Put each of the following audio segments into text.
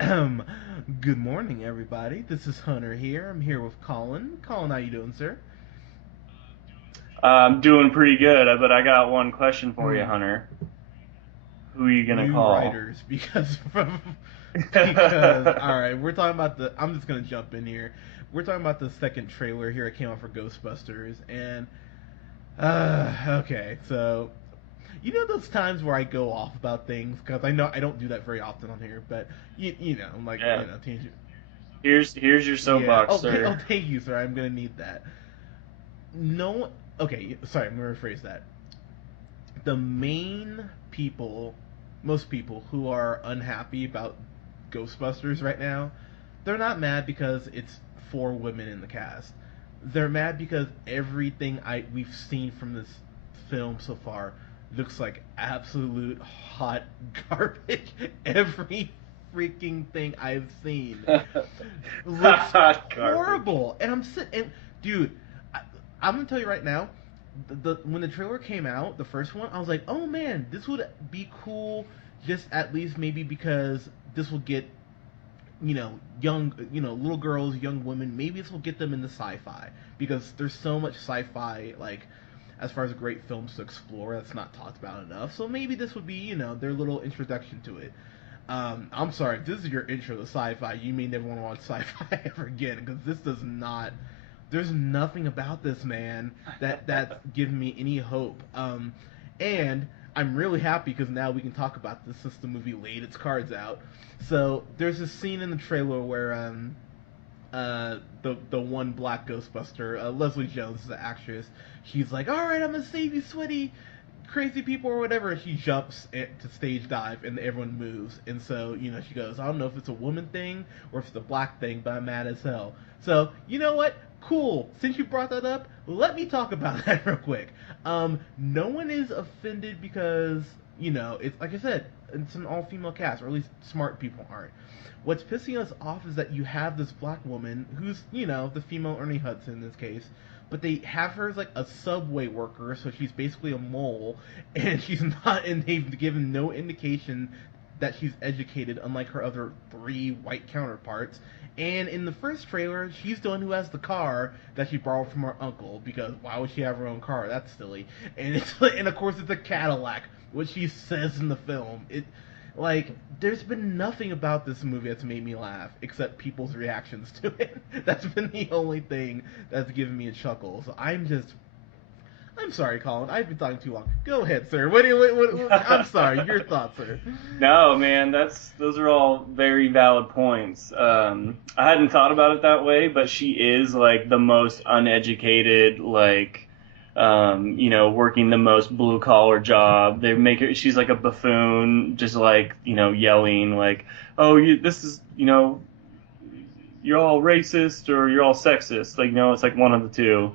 Good morning, everybody. This is Hunter here. I'm here with Colin. Colin, how you doing, sir? I'm doing pretty good, but I got one question for you, Hmm. Hunter. Who are you gonna New call? writers, because all right, we're talking about the. I'm just gonna jump in here. We're talking about the second trailer here. It came out for Ghostbusters, and okay, so you know those times where I go off about things because I know I don't do that very often on here, but you know, like Yeah. tangent. Here's your Yeah. soapbox, Oh, sir. thank you, sir. I'm gonna need that. No, okay, sorry, I'm gonna rephrase that. The main people, most people who are unhappy about Ghostbusters right now, they're not mad because it's four women in the cast. They're mad because everything we've seen from this film so far looks like absolute hot garbage. Every freaking thing I've seen looks Garbage. horrible, and I'm sitting. And dude, I, I'm gonna tell you right now, when the trailer came out, the first one, I was like, oh man, this would be cool. Just at least maybe because this will get young, little girls, young women. Maybe this will get them into sci-fi because there's so much sci-fi like as far as great films to explore that's not talked about enough. So maybe this would be their little introduction to it. I'm sorry, if this is your intro to sci-fi, you may never want to watch sci-fi ever again because this does not. There's nothing about this man that's giving me any hope. And I'm really happy because now we can talk about this since the movie laid its cards out. So there's a scene in the trailer where the one black Ghostbuster, Leslie Jones, is the actress. She's like, "All right, I'm gonna save you, sweaty." Crazy people or whatever, she jumps to stage dive and everyone moves. And so, she goes, I don't know if it's a woman thing or if it's a black thing, but I'm mad as hell. So, you know what? Cool. Since you brought that up, let me talk about that real quick. No one is offended because, it's like I said, it's an all female cast, or at least smart people aren't. What's pissing us off is that you have this black woman who's, the female Ernie Hudson in this case, but they have her as like a subway worker, so she's basically a mole, and she's not, and they've given no indication that she's educated, unlike her other three white counterparts. And in the first trailer, she's the one who has the car that she borrowed from her uncle, because why would she have her own car? That's silly. And and of course it's a Cadillac, which she says in the film. Like, there's been nothing about this movie that's made me laugh except people's reactions to it. That's been the only thing that's given me a chuckle. So I'm sorry, Colin. I've been talking too long. Go ahead, sir. I'm sorry. Your thoughts, sir. No, man, those are all very valid points. I hadn't thought about it that way, but she is like the most uneducated, like, working the most blue collar job. They make her, she's like a buffoon, just like, yelling like, oh, this is, you're all racist or you're all sexist. Like, no, it's like one of the two.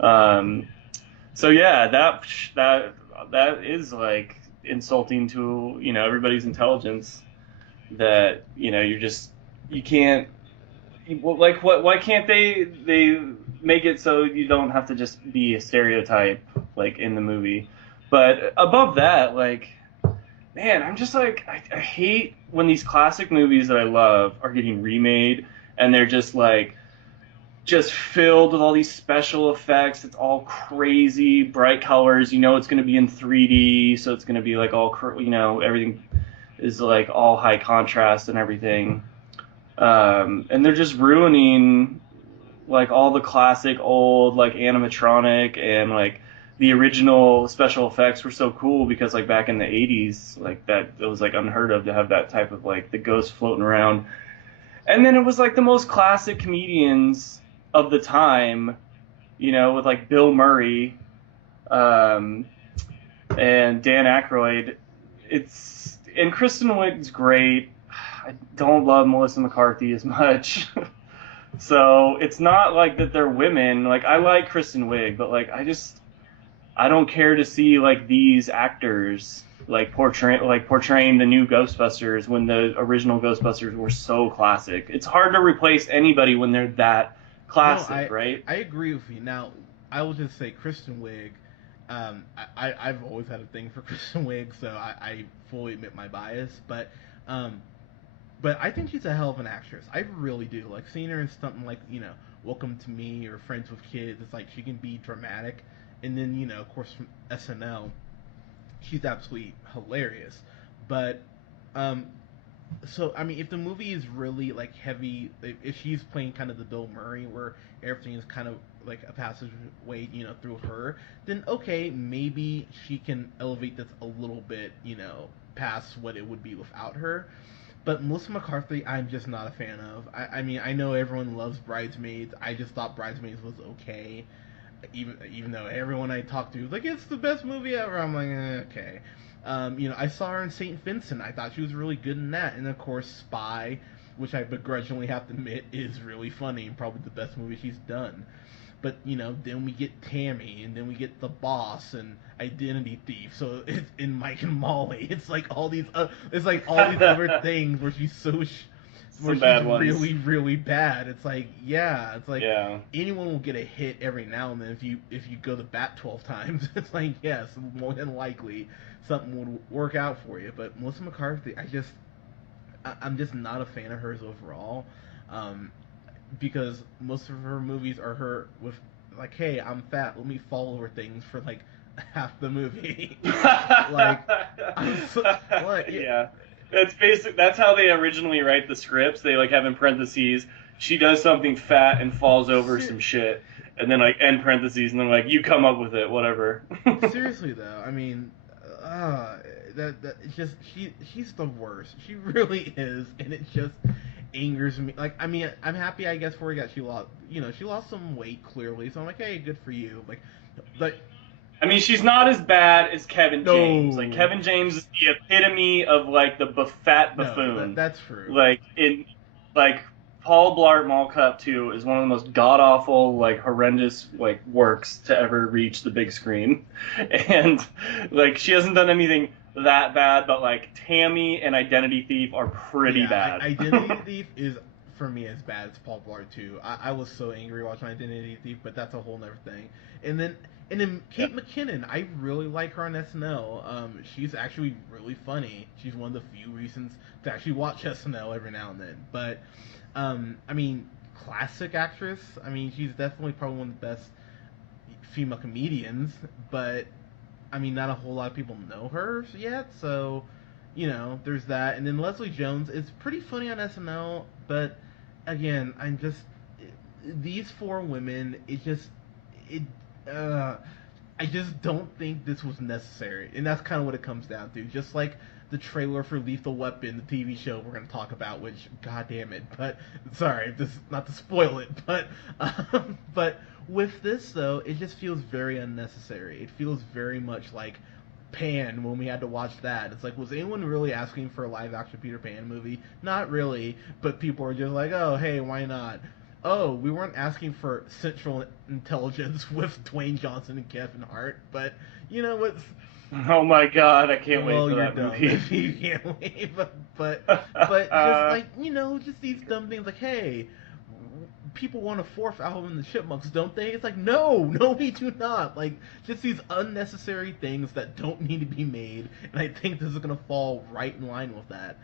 Um, so yeah, that is like insulting to everybody's intelligence. That you can't. Well, like what? Why can't they make it so you don't have to just be a stereotype like in the movie? But above that, like man, I'm just like I hate when these classic movies that I love are getting remade and they're just filled with all these special effects. It's all crazy, bright colors. You know, it's going to be in 3D, so it's going to be like all, everything is like all high contrast and everything. And they're just ruining like all the classic old like animatronic and like the original special effects were so cool because like back in the 80s like that it was like unheard of to have that type of like the ghost floating around, and then it was like the most classic comedians of the time, with like Bill Murray, um, and Dan Aykroyd. It's and Kristen Wiig's great. I don't love Melissa McCarthy as much. So it's not like that they're women. Like I like Kristen Wiig, but like I don't care to see like these actors portraying the new Ghostbusters when the original Ghostbusters were so classic. It's hard to replace anybody when they're that No, classic, I right? I agree with you. Now, I will just say Kristen Wiig. I've always had a thing for Kristen Wiig, so I fully admit my bias. But um, But I think she's a hell of an actress. I really do. Like seeing her in something like Welcome to Me or Friends with Kids. It's like she can be dramatic, and then of course from SNL, she's absolutely hilarious. But um, so I mean, if the movie is really like heavy, if she's playing kind of the Bill Murray where everything is kind of like a passageway, through her, then okay, maybe she can elevate this a little bit, past what it would be without her. But Melissa McCarthy, I'm just not a fan of. I mean, I know everyone loves Bridesmaids. I just thought Bridesmaids was okay, even though everyone I talked to was like, it's the best movie ever. I'm like, okay. I saw her in Saint Vincent. I thought she was really good in that, and of course Spy, which I begrudgingly have to admit is really funny and probably the best movie she's done. But then we get Tammy, and then we get The Boss and Identity Thief. So it's in Mike and Molly. It's like all these, other things where she's where she's really, really bad. It's like, yeah, anyone will get a hit every now and then if you go to bat 12 times. It's like, yes, more than likely something would work out for you. But Melissa McCarthy, I'm just not a fan of hers overall. Because most of her movies are her with like, hey, I'm fat, let me fall over things for like half the movie. Yeah. That's basic. That's how they originally write the scripts. They like have in parentheses, she does something fat and falls over some shit, and then like end parentheses, and then like you come up with it, whatever. Seriously though, I mean, that it's just she's the worst. She really is, and it just angers me. Like, I mean, I'm happy, I guess, for her that she lost some weight clearly. So I'm like, hey, good for you. But I mean, she's not as bad as Kevin James. Like, Kevin James is the epitome of like the fat buffoon. No, that's true. Like Paul Blart Mall Cop 2 is one of the most god awful, like horrendous, like works to ever reach the big screen, and like she hasn't done anything that bad, but like Tammy and Identity Thief are pretty bad. Identity Thief is for me as bad as Paul Blart 2. I was so angry watching Identity Thief, but that's a whole other thing. And then Kate McKinnon, I really like her on SNL. She's actually really funny. She's one of the few reasons to actually watch SNL every now and then. But I mean, classic actress. I mean, she's definitely probably one of the best female comedians, but I mean, not a whole lot of people know her yet, so, there's that. And then Leslie Jones is pretty funny on SNL, but, again, these four women, I just don't think this was necessary. And that's kind of what it comes down to. Just like the trailer for Lethal Weapon, the TV show we're going to talk about, which, god damn it, but, sorry, not to spoil it, but with this, though, it just feels very unnecessary. It feels very much like Pan when we had to watch that. It's like, was anyone really asking for a live-action Peter Pan movie? Not really, but people were just like, oh, hey, why not? Oh, we weren't asking for Central Intelligence with Dwayne Johnson and Kevin Hart, but, what's... Oh my god, I can't wait for that movie. You can't wait, but just like, just these dumb things like, hey... people want a fourth album in the Chipmunks, don't they? It's like, no, we do not. Like, just these unnecessary things that don't need to be made, and I think this is going to fall right in line with that.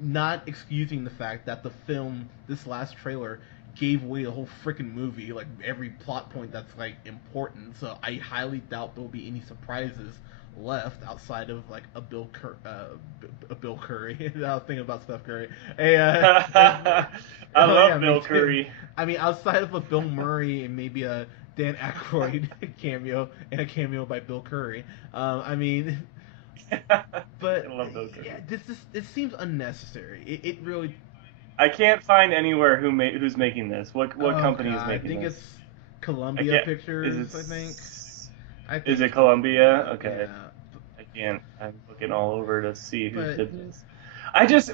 Not excusing the fact that the film, this last trailer, gave away the whole freaking movie, like, every plot point that's, like, important, so I highly doubt there'll be any surprises left outside of like a Bill Curry. I was thinking about Steph Curry. I love Bill Curry. I mean, outside of a Bill Murray and maybe a Dan Aykroyd cameo and a cameo by Bill Curry. I mean, but I love Bill Curry. Yeah, this seems unnecessary. It really. I can't find anywhere who's making this. What company is making this? I think it's Columbia Pictures. Is it Columbia? Okay. Yeah. I'm looking all over to see who did this.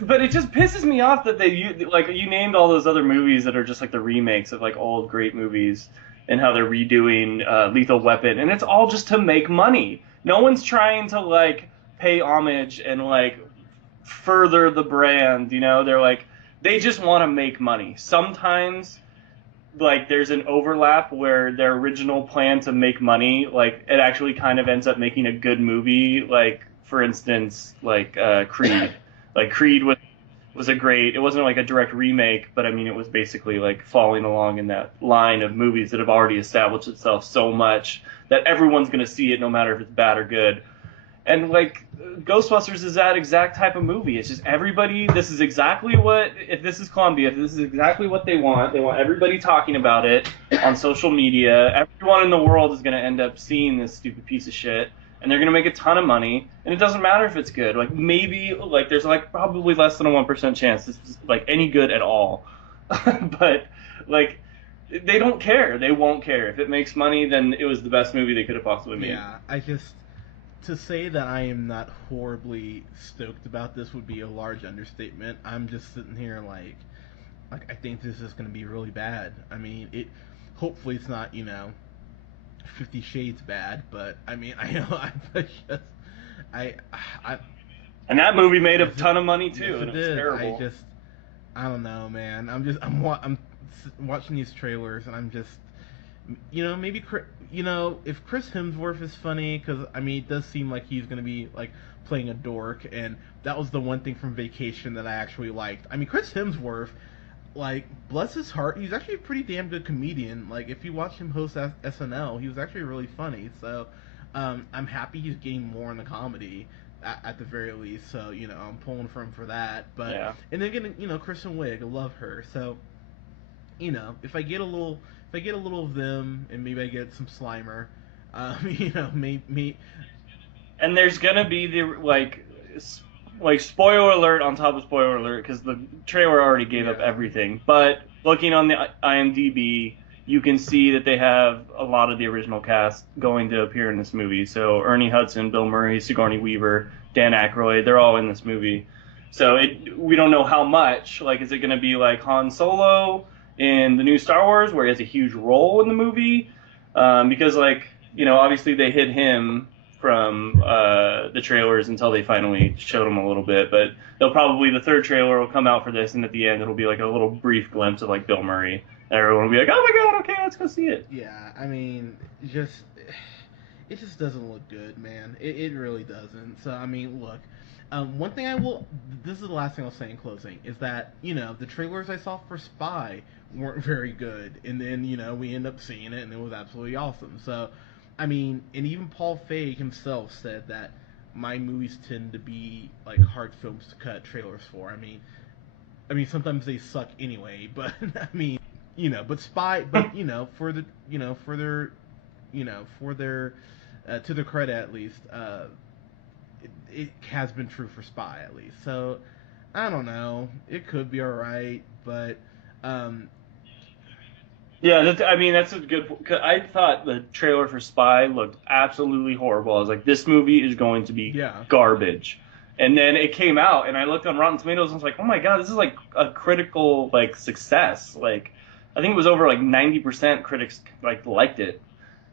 But it just pisses me off that you named all those other movies that are just like the remakes of like old great movies, and how they're redoing Lethal Weapon, and it's all just to make money. No one's trying to like pay homage and like further the brand. They're like, they just want to make money. Sometimes, like, there's an overlap where their original plan to make money, like, it actually kind of ends up making a good movie. Like, for instance, like Creed. Like, Creed was a great. It wasn't like a direct remake, but I mean, it was basically like following along in that line of movies that have already established itself so much that everyone's going to see it, no matter if it's bad or good. And like Ghostbusters is that exact type of movie. It's just everybody. This is exactly what. If this is Columbia, if this is exactly what they want. They want everybody talking about it on social media. Everyone in the world is going to end up seeing this stupid piece of shit, and they're going to make a ton of money. And it doesn't matter if it's good. Like maybe like there's like probably less than a 1% chance this is like any good at all. But like they don't care. They won't care if it makes money. Then it was the best movie they could have possibly made. Yeah, I just to say that I am not horribly stoked about this would be a large understatement. I'm just sitting here like I think this is going to be really bad. I mean, it hopefully it's not, 50 Shades bad, but I mean, I know I I And that movie made a ton of money too, yes, and it it was did. terrible. I don't know, man. I'm watching these trailers and I'm just maybe if Chris Hemsworth is funny, because I mean it does seem like he's gonna be like playing a dork, and that was the one thing from Vacation that I actually liked. I mean Chris Hemsworth, like bless his heart, he's actually a pretty damn good comedian. Like if you watch him host SNL, he was actually really funny. So I'm happy he's getting more in the comedy at the very least. So I'm pulling for him for that. But Yeah. and then getting Kristen Wiig, I love her. So if I get a little of them, and maybe I get some Slimer, maybe. And there's gonna be the like spoiler alert on top of spoiler alert because the trailer already gave up everything. But looking on the IMDb, you can see that they have a lot of the original cast going to appear in this movie. So Ernie Hudson, Bill Murray, Sigourney Weaver, Dan Aykroyd, they're all in this movie. So we don't know how much. Like, is it going to be like Han Solo in the new Star Wars, where he has a huge role in the movie? Because like obviously they hid him from the trailers until they finally showed him a little bit. But they'll probably the third trailer will come out for this, and at the end it'll be like a little brief glimpse of like Bill Murray. And everyone will be like, "Oh my god, okay, let's go see it." Yeah, I mean, it just doesn't look good, man. It really doesn't. So I mean, look, one thing I will. This is the last thing I'll say in closing is that the trailers I saw for Spy weren't very good, and then we end up seeing it, and it was absolutely awesome. So, I mean, and even Paul Feig himself said that my movies tend to be like hard films to cut trailers for. I mean sometimes they suck anyway, but I mean, but Spy, but for the, for their, to their credit at least, it has been true for Spy at least. So I don't know, it could be alright, but Yeah, I mean that's a good. Cause I thought the trailer for Spy looked absolutely horrible. I was like, this movie is going to be garbage. And then it came out, and I looked on Rotten Tomatoes, and I was like, oh my god, this is like a critical like success. Like, I think it was over like 90% critics like liked it,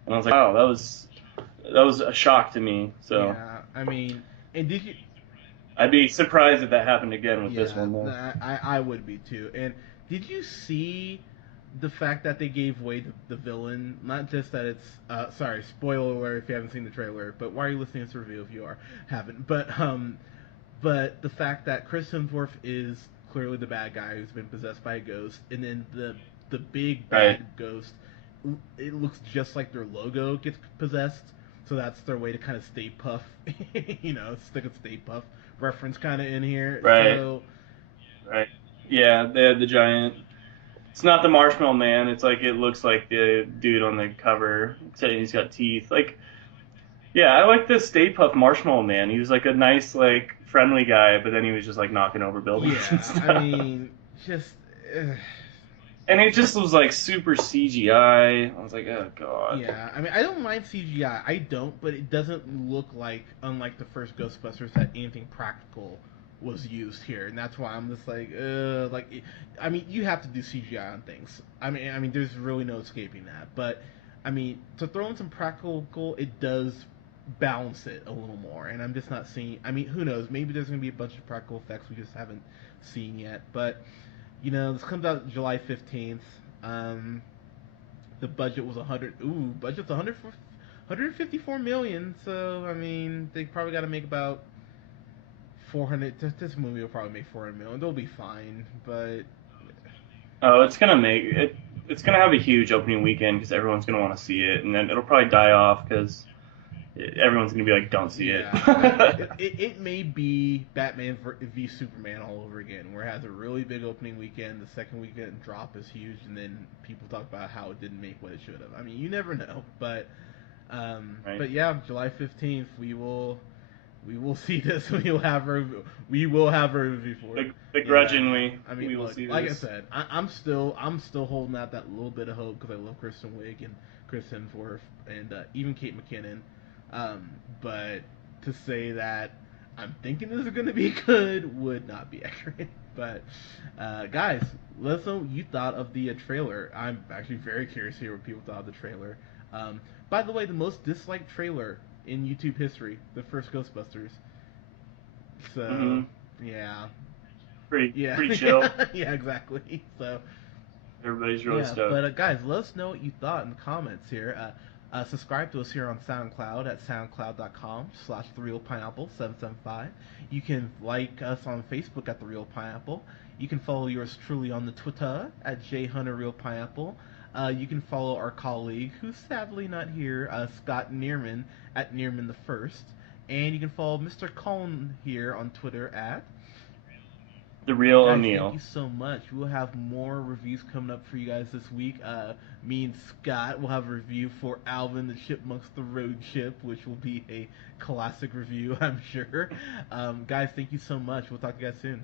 and I was like, wow, that was a shock to me. So yeah, I mean, and did you? I'd be surprised if that happened again with this one. Though. I would be too. And did you see the fact that they gave away the villain? Not just that it's sorry, spoiler alert if you haven't seen the trailer. But why are you listening to this review if you haven't? But the fact that Chris Hemsworth is clearly the bad guy who's been possessed by a ghost, and then the big bad ghost, it looks just like their logo gets possessed. So that's their way to kind of Stay Puff, stick a Stay Puff reference kind of in here. Right. So, right. Yeah, they had the giant. It's not the Marshmallow Man. It's like it looks like the dude on the cover, except he's got teeth. Like, yeah, I like the Stay Puft Marshmallow Man. He was like a nice, like friendly guy, but then he was just like knocking over buildings. Yeah, and stuff. I mean, just. And it just was like super CGI. I was like, oh god. Yeah, I mean, I don't mind CGI. I don't, but it doesn't look like, unlike the first Ghostbusters, that anything practical was used here, and that's why I'm just like, I mean, you have to do CGI on things. I mean, there's really no escaping that. But I mean, to throw in some practical, it does balance it a little more, and I'm just not seeing. I mean, who knows? Maybe there's gonna be a bunch of practical effects we just haven't seen yet. But this comes out July 15th. The budget was budget's 154 million. So I mean, they probably got to make about 400. This movie will probably make 400 million. They'll be fine, but Oh, it's gonna make it. It's gonna have a huge opening weekend because everyone's gonna want to see it, and then it'll probably die off because everyone's gonna be like, "Don't see it." yeah, it may be Batman v Superman all over again, where it has a really big opening weekend. The second weekend drop is huge, and then people talk about how it didn't make what it should have. I mean, you never know, but Right. but yeah, July 15th, we will see this. We will have a review for it. Begrudgingly, Yeah, I mean, we will look, see like this. I said, I'm still holding out that little bit of hope because I love Kristen Wiig and Chris Hemsworth and even Kate McKinnon. But to say that I'm thinking this is going to be good would not be accurate. But guys, let us know what you thought of the trailer. I'm actually very curious to hear what people thought of the trailer. By the way, the most disliked trailer in YouTube history, the first Ghostbusters. So yeah, Pretty chill. yeah, exactly. So Everybody's really yeah, stoked. but guys, let us know what you thought in the comments here. Subscribe to us here on SoundCloud at soundcloud.com/TheRealPineapple775. You can like us on Facebook at The Real Pineapple. You can follow yours truly on the Twitter at JHunterRealPineapple. You can follow our colleague, who's sadly not here, Scott Neerman, at Neerman the First. And you can follow Mr. Cohn here on Twitter at The Real Guys, O'Neill. thank you so much. We'll have more reviews coming up for you guys this week. Me and Scott will have a review for Alvin the Chipmunks the Road Chip, which will be a classic review, I'm sure. Guys, thank you so much. We'll talk to you guys soon.